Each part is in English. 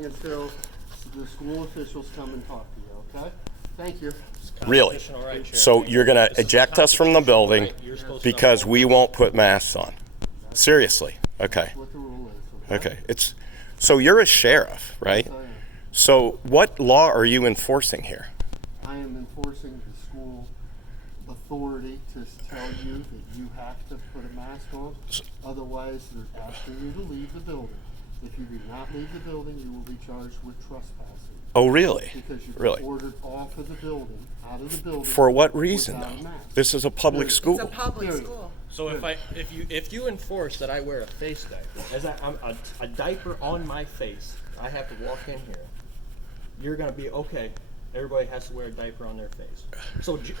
building until the school officials come and talk to you, okay? Thank you. Really? Right, So you're going to eject us from the building because we won't put masks on? Seriously? Okay. What the rule is, Okay. So you're a sheriff, right? Yes, I am. So what law are you enforcing here? I am enforcing the school authority to tell you that you have to put a mask on. Otherwise, they're asking you to leave the building. If you do not leave the building, you will be charged with trespassing. Oh, really? Because you've Really? been ordered off of the building, out of the building. For what reason, without a though? mask. This is a public Period. school. It's a public Period. school. So if you enforce that I wear a face diaper, as I'm a diaper on my face, I have to walk in here. You're gonna be okay. Everybody has to wear a diaper on their face.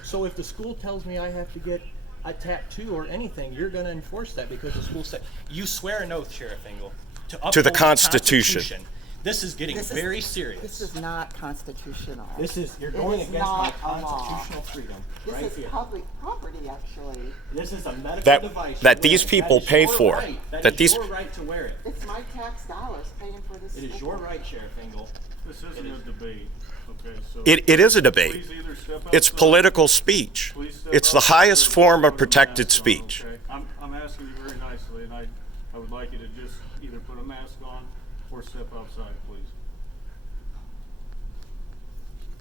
So if the school tells me I have to get a tattoo or anything, you're gonna enforce that because the school said you swear an oath, Sheriff Engel, to uphold the Constitution. This is getting very serious. This is not constitutional. You're It going is against my not a law. constitutional freedom This right is here. public property, actually. This is a medical device. that you're these wearing. people That is pay your for. right. That That is these- your right to wear it. It's my tax dollars paying for this. It is your right, Sheriff Engel. This isn't a debate, okay, so. It is a debate. Please either step It's outside- political speech. please step It's the outside highest or form of put a protected mask on, speech. okay? I'm asking you very nicely, and I would like you to just either put a mask on or step outside, please.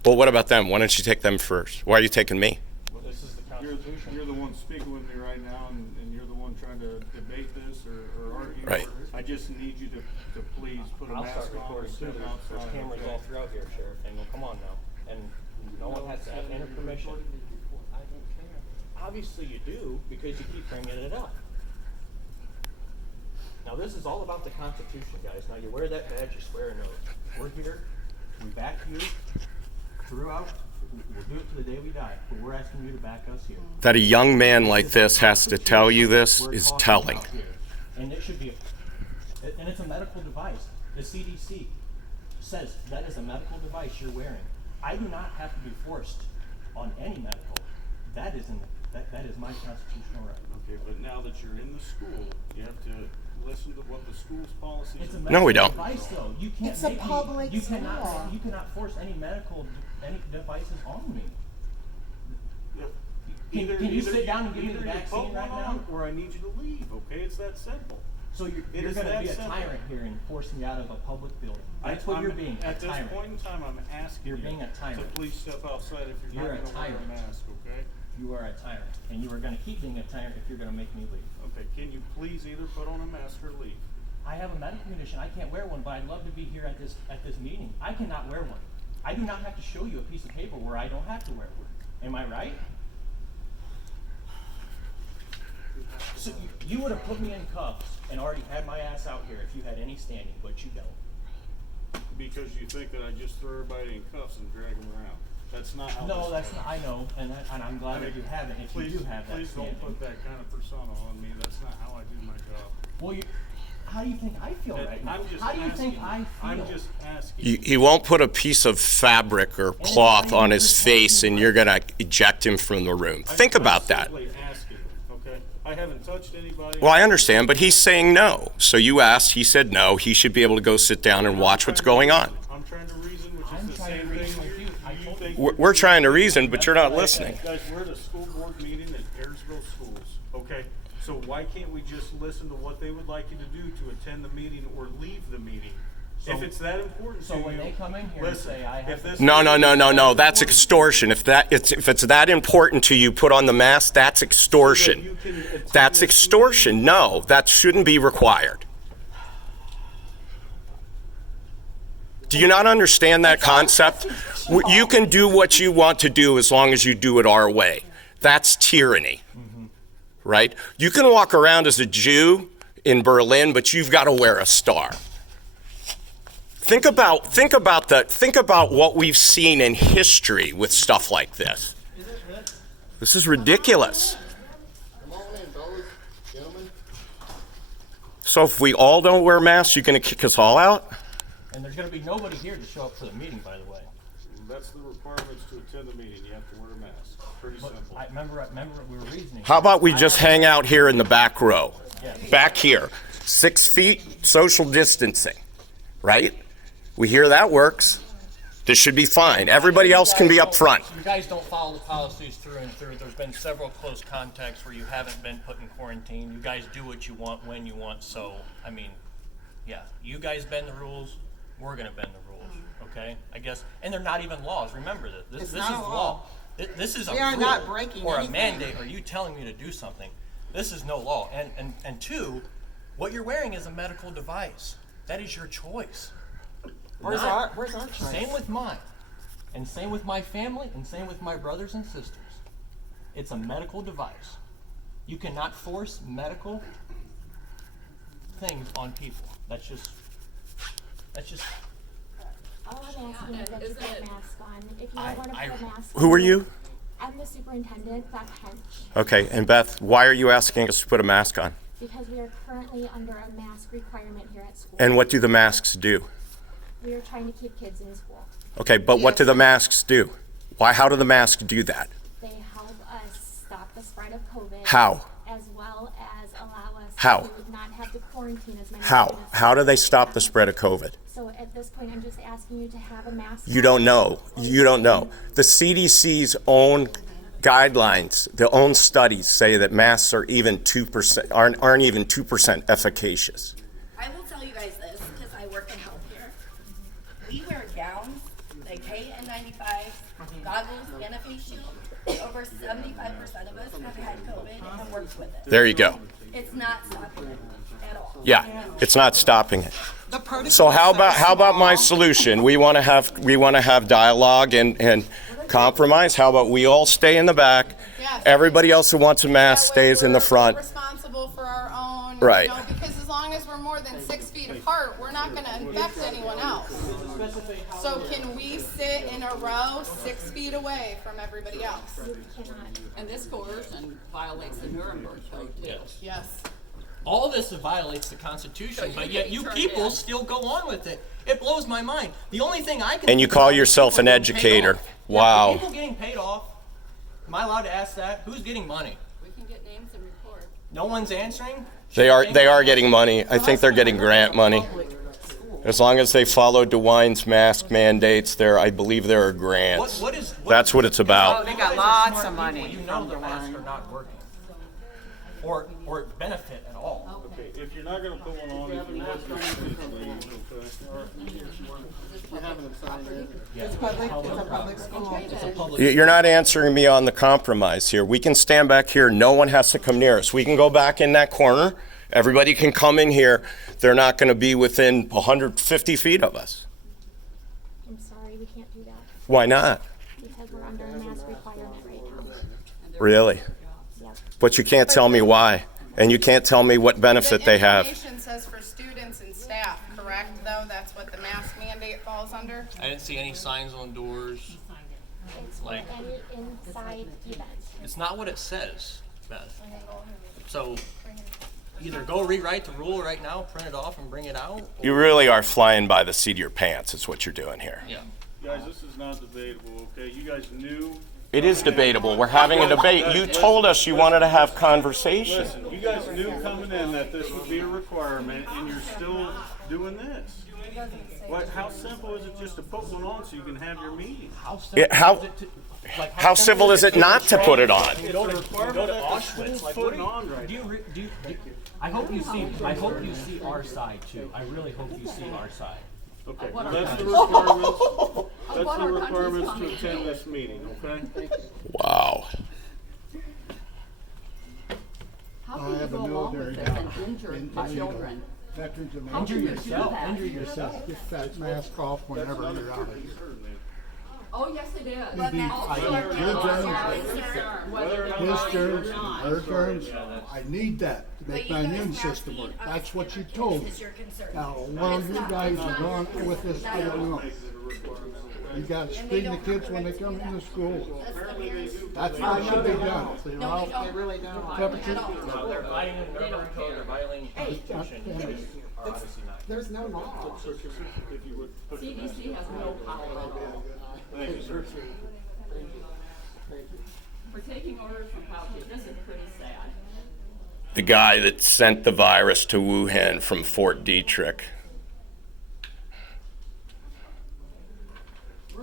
Well, what about them? Why don't you take them first? Why are you taking me? Well, this is the You're Constitution. the one speaking with me right now, and you're the one trying to debate this or argue. Right. I just need you to please put a I'll mask start on and recording too. step There's outside. cameras okay? all throughout here, Sheriff Engel. Come on now. And no one has to have any permission. Obviously you do, because you keep bringing it up. Now this is all about the Constitution, guys. Now you wear that badge, you swear an oath. We're here, we back you throughout. We'll do it to the day we die, but we're asking you to back us here. That a young man like this has to tell you this We're is talking telling. about here. And it should be, and it's a medical device. The CDC says that is a medical device you're wearing. I do not have to be forced on any medical. That is my constitutional right. Okay, but now that you're in the school, you have to listen to what the school's policies. It's a are. medical No, we don't. device, though. You can't It's a make public me, you cannot school. you cannot force any devices on me. Can you sit down and give me the either you vaccine put right one now? on, or I need you to leave, okay? It's that simple. So you're It is going to that be a simple. tyrant here and force me out of a public building. That's what you're being, a At this tyrant. point in time, I'm asking You're you being a to tyrant. please step outside if you're You're not a gonna wear tyrant. a mask, okay? You are a tyrant, and you are going to keep being a tyrant if you're going to make me leave. Okay, can you please either put on a mask or leave? I have a medical condition. I can't wear one, but I'd love to be here at this meeting. I cannot wear one. I do not have to show you a piece of paper where I don't have to wear one. Am I right? So you would have put me in cuffs and already had my ass out here if you had any standing, but you don't. Because you think that I just throw everybody in cuffs and drag them around. That's not how No, this that's goes. not. I know, and I'm glad that you haven't. If Please, you do have that please standing. don't put that kind of persona on me. That's not how I do my job. Well, how do you think I feel right now? I'm just How do you asking think I feel? I'm just asking. He won't put a piece of fabric or cloth on his face and you're going to eject him from the room. Think about that. I'm simply asking, okay? I haven't touched anybody. Well, I understand, but he's saying no. So you asked, he said no. He should be able to go sit down and watch what's going on. I'm trying to reason, which I'm is the trying to same reason thing with you. I told think. We're trying to reason, but you're not listening. Guys, we're at a school board meeting at Ayersville Schools, okay? So why can't we just listen to what they would like you to do to attend the meeting or leave the meeting? If it's that important to So you. when they come in here and listen, say, I have if to- this- No. That's extortion. If it's that important to you, put on the mask. That's extortion. That's extortion. No, that shouldn't be required. Do you not understand that concept? You can do what you want to do as long as you do it our way. That's tyranny, right? You can walk around as a Jew in Berlin, but you've got to wear a star. Think about what we've seen in history with stuff like this. This is ridiculous. Come on in, fellas, gentlemen. So if we all don't wear masks, you're going to kick us all out? And there's going to be nobody here to show up for the meeting, by the way. That's the requirements to attend the meeting. You have to wear a mask. Pretty But simple. I remember we were reasoning. How about we just hang out here in the back row? Back here. 6 feet, social distancing, right? We hear that works. This should be fine. Everybody else can be up front. You guys don't follow the policies through and through. There's been several close contacts where you haven't been put in quarantine. You guys do what you want when you want. So, I mean, yeah, you guys bend the rules. We're gonna bend the rules, okay? I guess, and they're not even laws. Remember that. This is not a law. This is a We are rule not breaking or a anything. mandate or you telling me to do something. This is no law. And two, what you're wearing is a medical device. That is your choice. Where's Not- our choice? Same with mine, and same with my family, and same with my brothers and sisters. It's a medical device. You cannot force medical things on people. That's just. All I'm asking is that you put a mask on. If you don't want to put a mask on. Who are you? I'm the superintendent, Beth Hench, Okay, and Beth, why are you asking us to put a mask on? because we are currently under a mask requirement here at school. And what do the masks do? We are trying to keep kids in school. Okay, but what do the masks do? How do the masks do that? They help us stop the spread of COVID. How? As well as allow us How? to not have to quarantine as many How? students. How do they stop the spread of COVID? So at this point, I'm just asking you to have a mask. You on. don't know. You don't know. The CDC's own guidelines, their own studies say that masks are even 2%, aren't even 2% efficacious. I will tell you guys this, because I work in healthcare. We wear gowns, like KN95, goggles, and a face shield. Over 75% of us have had COVID and worked with it. There you go. It's not stopping it at all. Yeah, it's not stopping it. The protocols So how are about my small. solution? We want to have dialogue and compromise. How about we all stay in the back? Yes. Everybody else who wants a mask That way stays in the we're front. responsible for our own, Right. You know, because as long as we're more than 6 feet apart, we're not going to infect anyone else. So can we sit in a row 6 feet away from everybody else? You cannot. And this coercion violates the Nuremberg Code too. Yes. All this violates the Constitution, So but you yet can you turn people in. still go on with it. It blows my mind. The only thing I can And you think call about is yourself people an getting paid educator. off. Wow. Yeah, people getting paid off. Am I allowed to ask that? Who's getting money? We can get names and report. No one's answering? They are getting money. I think they're getting grant money. As long as they follow DeWine's mask mandates, I believe there are grants. That's what it's about. They got lots of money You know from the masks DeWine. are not working. Or benefit at all. Okay, if you're not gonna put one on, you can let the students leave, okay? You're having them sign in. It's a public school. It's a public. You're not answering me on the compromise here. We can stand back here. No one has to come near us. We can go back in that corner. Everybody can come in here. They're not going to be within 150 feet of us. I'm sorry, we can't do that Why not? because we're under a mask requirement right now. Really? Yep. But you can't tell me why. And you can't tell me what benefit they have. The information says for students and staff, correct, though? That's what the mask mandate falls under? I didn't see any signs on doors. It's for Like- any inside event. It's not what it says, Beth. So either go rewrite the rule right now, print it off and bring it out. You really are flying by the seat of your pants is what you're doing here. Yeah. Guys, this is not debatable, okay? You guys knew. It is debatable. We're having a debate. You told us you wanted to have conversation. Listen, you guys knew coming in that this would be a requirement, and you're still doing this. What? How simple is it just to put one on so you can have your meeting? How civil is it not to put it on? You go to requirement Auschwitz. that the school's Like, putting on right do you I hope you see our side too. I really hope you see our side. Okay, what our that's the country- requirements. That's what the our country's requirements to coming attend to. this meeting, okay? Wow. How I can you have a go along with military this job and injure in the Toledo. children? Veterans of How can you do yourself. that? Injure yourself. Get that mask off whenever you're out of here. Oh, yes, it is. Your germs, his germs, her germs, I need that to make my immune system work. That's what you told me. Now, how long you guys are gone with this, I don't know. You gotta screen the kids when they come into school. That's what should be done. So you're out They really don't. temperature. They're violating the Nuremberg Code, they're violating the Constitution, which are obviously not. There's no law. CDC has no power at all. We're taking orders from Fauci. This is pretty sad. The guy that sent the virus to Wuhan from Fort Detrick.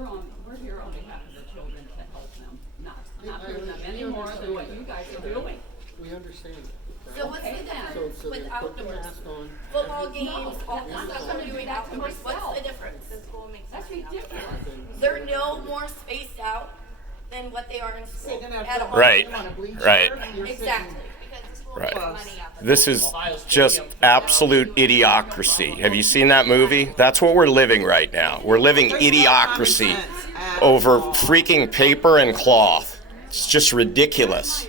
we're here on behalf of the children to help them, not hurt them any more than what you guys are doing. We understand that. So what's the Okay, then. difference So with then put the outdoors? mask on. Football games, all the I'm stuff not we're gonna do doing that to outdoors, what's myself. the difference? That's ridiculous. They're no more spaced out than what they are in school at all. Right, right, Exactly. right. This is just absolute idiocracy. Have you seen that movie? That's what we're living right now. We're living idiocracy over freaking paper and cloth. It's just ridiculous.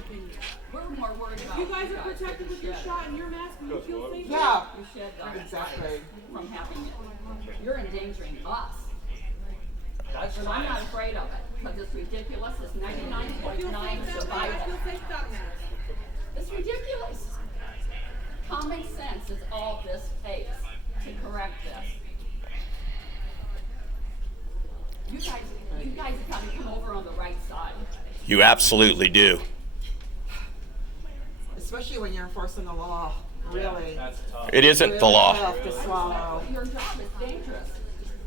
We're more worried about You guys are protected with your shot and your mask, and you feel safe. Yeah, you shed the exactly. from having it. You're endangering us. That's And I'm not science. afraid of it, because it's ridiculous, it's I feel 99.9 safe that way. I survival. feel safe without masks. It's ridiculous. Common sense is all this takes to correct this. You guys have got to come over on the right side. You absolutely do. Especially when you're enforcing the law, really. That's tough. It isn't the Really law. tough to swallow. Your job is dangerous,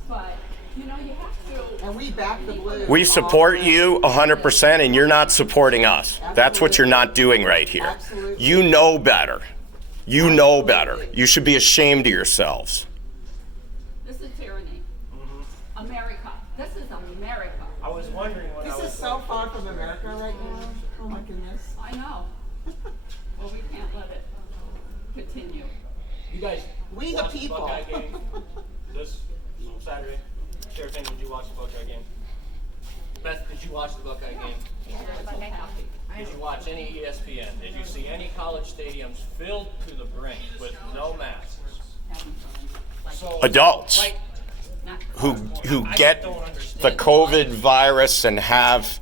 but you know you have to. And we back the blue. We support all you 100%, and you're not supporting us. That's what you're not doing right here. Absolutely. You know better. You know better. You should be ashamed of yourselves. This is tyranny. America. This is America. I was wondering when I This was is so far from America right now. Oh my goodness. I know. Well, we can't let it continue. You guys We the watched people. Buckeye game this Saturday? Sheriff Engel, did you watch the Buckeye game? Beth, did you watch the Buckeye game? I'm so happy. Did you watch any ESPN? Did you see any college stadiums filled to the brink with no masks? So, Adults like, who I get don't understand the COVID virus and have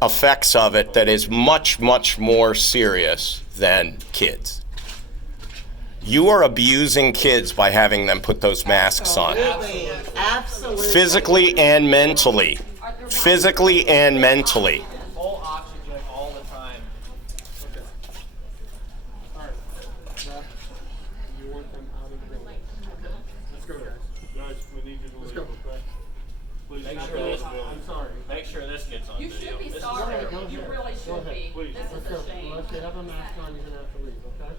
effects of it that is much, much more serious than kids. You are abusing kids by having them put those masks on. Absolutely. Absolutely. Physically and mentally. Physically and mentally. full oxygen all the time. All right, Beth, you want them out of the building. Okay, let's go, guys. Guys, we need you to leave, okay? Please. Make not sure go this- in the building. I'm sorry. Make sure this gets on You video. should be This is sorry. terrible. You really Go should ahead. be. Please. This Let's is go. a shame. Unless you have a mask on, you're gonna have to leave, okay?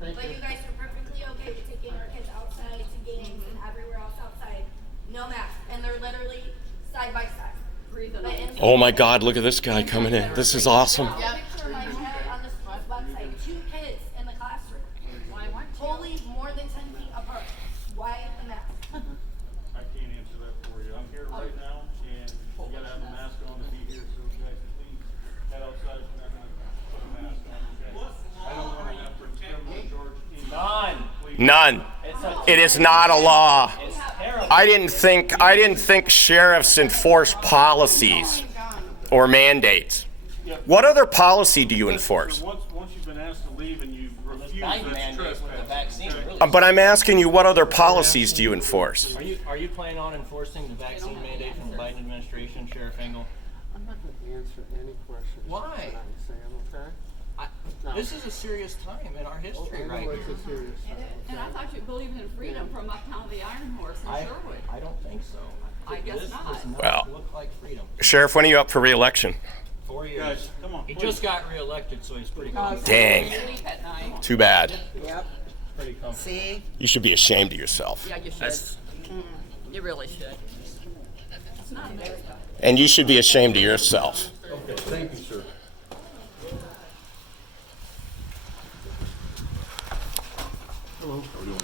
Thank But you you. guys are perfectly okay with taking our kids outside to games and everywhere else outside, no mask, and they're literally side by side. Breathing But on in- Oh my God, look at this guy coming in. This is awesome. I'll picture my head on the school's website, 2 kids in the classroom, Why weren't you? totally more than 10 feet apart. Why the mask? I can't answer that for you. I'm here right now, and you gotta have a mask on to be here, so guys, please head outside if you're not gonna put a mask on, okay? I don't wanna have for criminal charge any. None. None. It's a, It is not a law. it's terrible. I didn't think sheriffs enforce policies or mandates. What other policy do you enforce? Once you've been asked to leave and you refuse, Biden that's mandate with the trespassing. vaccine, okay? really. But I'm asking you, what other policies do you enforce? Are you planning on enforcing the vaccine mandate from the Biden administration, Sheriff Engel? I'm not gonna answer any questions. Why? That I'm saying, okay? This is a serious time in our history I right know now. it's a serious time, And I okay? thought you believed in freedom from uptown of the Iron Horse in Sherwood. I don't think so. I guess This not. does not Well. look like freedom. Sheriff, when are you up for re-election? 4 years. Guys, come on, He please. just got reelected, so he's pretty comfortable. Dang. Sleep at night. Too bad. Yep. Pretty comfortable. See? You should be ashamed of yourself. Yeah, you should. You really should. It's not America. And you should be ashamed of yourself. Okay, thank you, sir. Hello. How are we doing?